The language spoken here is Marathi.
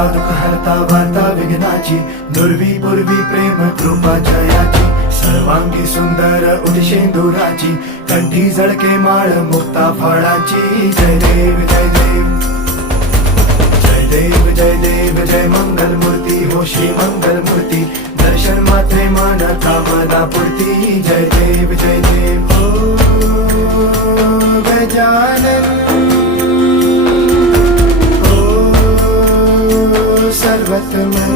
हरता दुःख हरता वार्ता विघ्नाची, दुर्वी पूर्वी प्रेम कृपा जयाची, सर्वांगी सुंदर उदिशेंदुराची, कंठी झळके माळ मुक्ता फळाची. जय देव जय देव जय देव जय देव जय मंगल मूर्ती हो श्री मंगल मूर्ती, दर्शन मात्रे मन कामना पूर्ती. जय देव जय देव हो गजानन हो सर्वतमन.